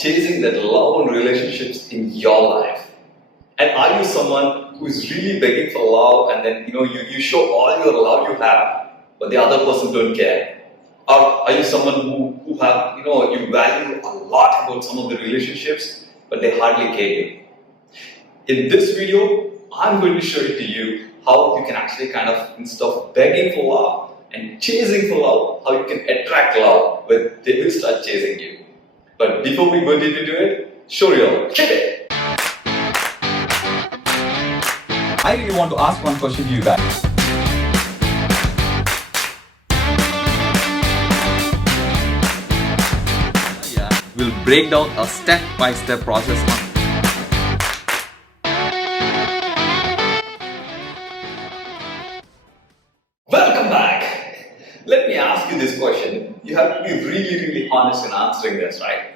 chasing that love and relationships in your life? And are you someone who is really begging for love and then you show all your love you have, but the other person don't care? Or are you someone who have you value a lot about some of the relationships, but they hardly care you? In this video, I'm going to show it to you how you can actually instead of begging for love and chasing for love, how you can attract love when they will start chasing you. But before we go deep into it, show real, hit it! I really want to ask one question to you guys. We'll break down a step-by-step process on Welcome back! Let me ask you this question. You have to be really honest in answering this, right?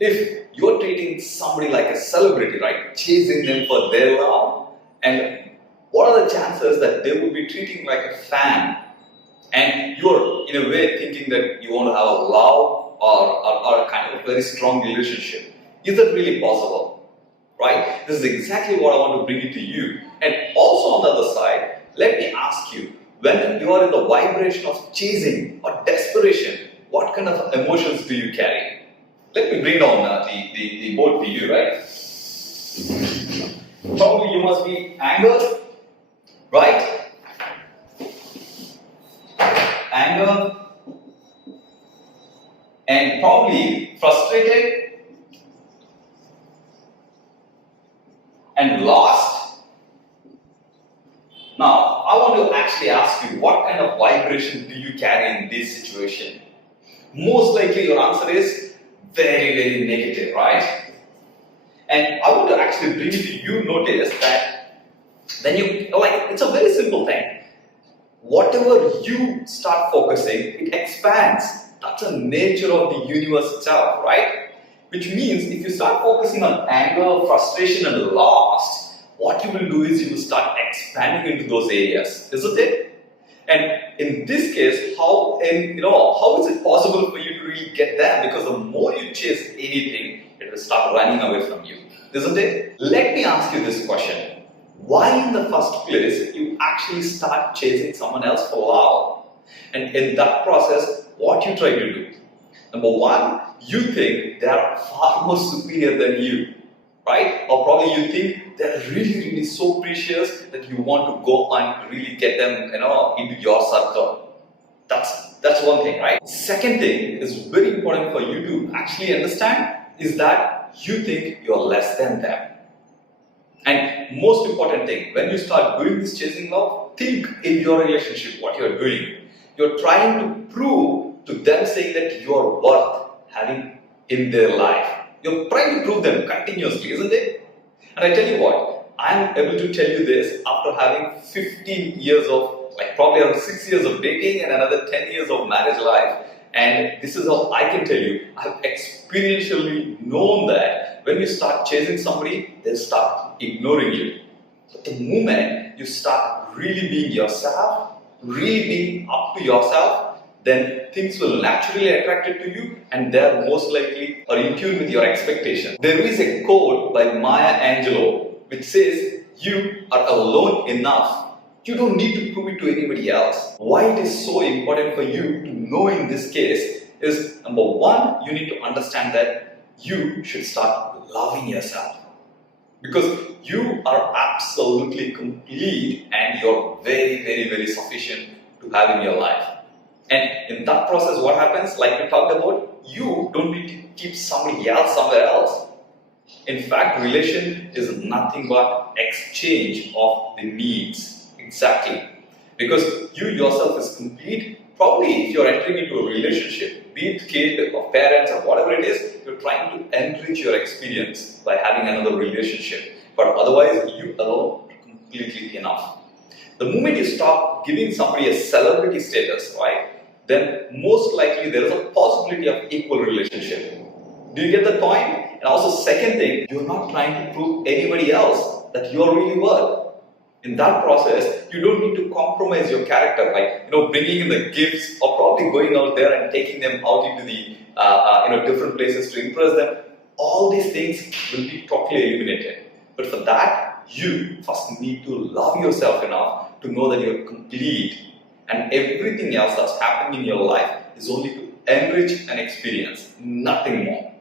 If you're treating somebody like a celebrity, right? Chasing them for their love, and what are the chances that they will be treating like a fan? And you're in a way thinking that you want to have a love or a kind of very strong relationship. Is that really possible? Right? This is exactly what I want to bring it to you. And also on the other side, let me ask you, when you are in the vibration of chasing or desperation, what kind of emotions do you carry? Let me bring down the board to you, right? Probably you must be anger, right? Anger, and probably frustrated and lost. Now, I want to actually ask you, what kind of vibration do you carry in this situation? Most likely your answer is very negative, right? And I want to actually bring it to you notice that when it's a very simple thing. Whatever you start focusing, it expands. That's the nature of the universe itself, right? Which means if you start focusing on anger, frustration and loss, what you will do is you will start expanding into those areas, isn't it? And in this case, how is it possible for you to really get there? Because the more you chase anything, it will start running away from you, isn't it? Let me ask you this question. Why in the first place you actually start chasing someone else for love? And in that process, what you try to do? Number one, you think they are far more superior than you, right? Or probably you think they're really so precious that you want to go and really get them into your circle. That's one thing, right? Second thing is very important for you to actually understand is that you think you're less than them. And most important thing, when you start doing this chasing love, think in your relationship what you're doing. You're trying to prove to them saying that you're worth having in their life. You're trying to prove them continuously, isn't it? And I tell you what, I'm able to tell you this after having 15 years of, probably around 6 years of dating and another 10 years of marriage life. And this is how I can tell you, I've experientially known that when you start chasing somebody, they'll start ignoring you. But the moment you start really being yourself, really being up to yourself, then things will naturally attract to you and they're most likely are in tune with your expectation. There is a quote by Maya Angelou which says, "You are alone enough. You don't need to prove it to anybody else." Why it is so important for you to know in this case is, number one, you need to understand that you should start loving yourself. Because you are absolutely complete and you're very sufficient to have in your life. And in that process, what happens, like we talked about, you don't need to keep somebody else somewhere else. In fact, relation is nothing but exchange of the needs. Exactly. Because you yourself is complete. Probably if you're entering into a relationship, be it kid or parents or whatever it is, you're trying to enrich your experience by having another relationship. But otherwise, you alone are completely enough. The moment you stop giving somebody a celebrity status, right, then most likely there is a possibility of equal relationship. Do you get the point? And also, second thing, you're not trying to prove anybody else that you're really worth. In that process, you don't need to compromise your character, like bringing in the gifts or probably going out there and taking them out into the different places to impress them. all these things will be totally eliminated. But for that, you first need to love yourself enough to know that you're complete, and everything else that's happening in your life is only to enrich an experience, nothing more.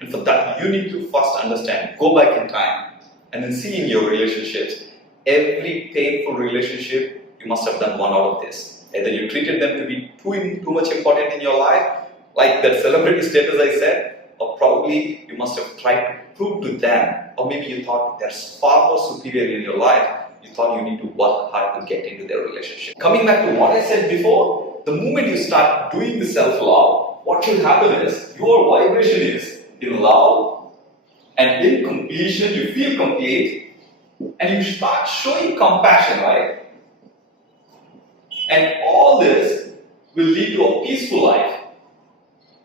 And for that, you need to first understand, go back in time, and then see in your relationships, every painful relationship, you must have done one out of this. Either you treated them to be too much important in your life, like that celebrity status I said, or probably you must have tried to prove to them, or maybe you thought they're far more superior in your life. You thought you need to work hard to get into their relationship. Coming back to what I said before, the moment you start doing the self-love, what will happen is your vibration is in love, and in completion, you feel complete, and you start showing compassion, right? And all this will lead to a peaceful life.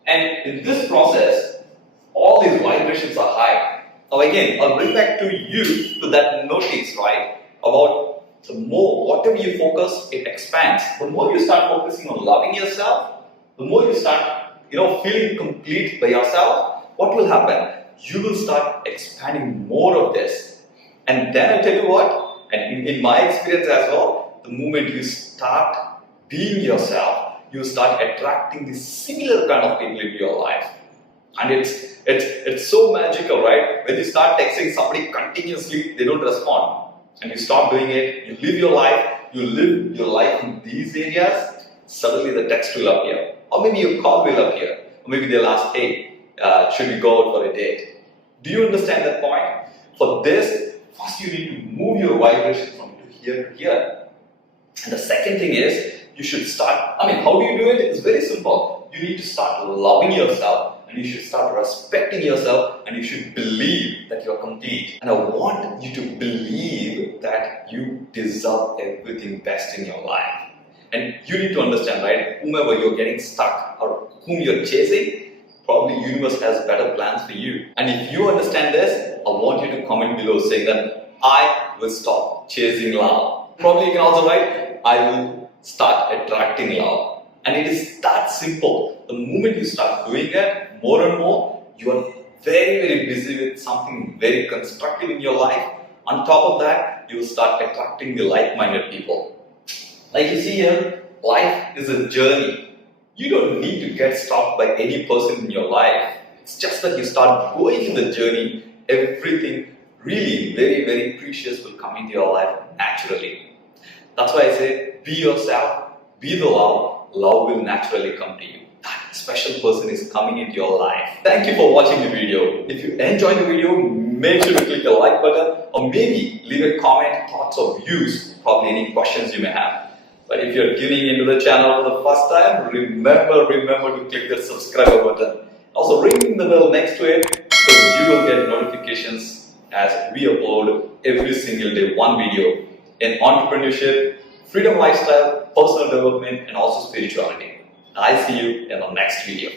And in this process, all these vibrations are high. Now again, I'll bring back to you to that notice, right? About the more, whatever you focus, it expands. The more you start focusing on loving yourself, the more you start, feeling complete by yourself, what will happen? You will start expanding more of this. And then I tell you what, and in my experience as well, the moment you start being yourself, you start attracting the similar kind of people into your life. And it's so magical, right? When you start texting somebody continuously, they don't respond. And you stop doing it, you live your life in these areas, suddenly the text will appear. Or maybe your call will appear. Or maybe they'll ask, hey, should we go out for a date? Do you understand that point? For this, first you need to move your vibration from here to here. And the second thing is, you should start, how do you do it? It's very simple. You need to start loving yourself, and you should start respecting yourself, and you should believe that you're complete. And I want you to believe that you deserve everything best in your life. And you need to understand, right? Whomever you're getting stuck or whom you're chasing, probably universe has better plans for you. And if you understand this, I want you to comment below saying that I will stop chasing love. Probably you can also write, I will start attracting love. And it is that simple. The moment you start doing it more and more, you are very, very busy with something very constructive in your life. On top of that, you will start attracting the like-minded people. Like you see here, life is a journey. You don't need to get stopped by any person in your life. It's just that you start going in the journey, everything really very, very precious will come into your life naturally. That's why I say, be yourself, be the love will naturally come to you. That special person is coming into your life. Thank you for watching the video. If you enjoyed the video, make sure to click the like button, or maybe leave a comment, thoughts or views, probably any questions you may have. But if you're tuning into the channel for the first time, remember to click the subscribe button. Also ring the bell next to it, so you will get notifications as we upload every single day one video in entrepreneurship, freedom lifestyle, personal development, and also spirituality. I see you in the next video.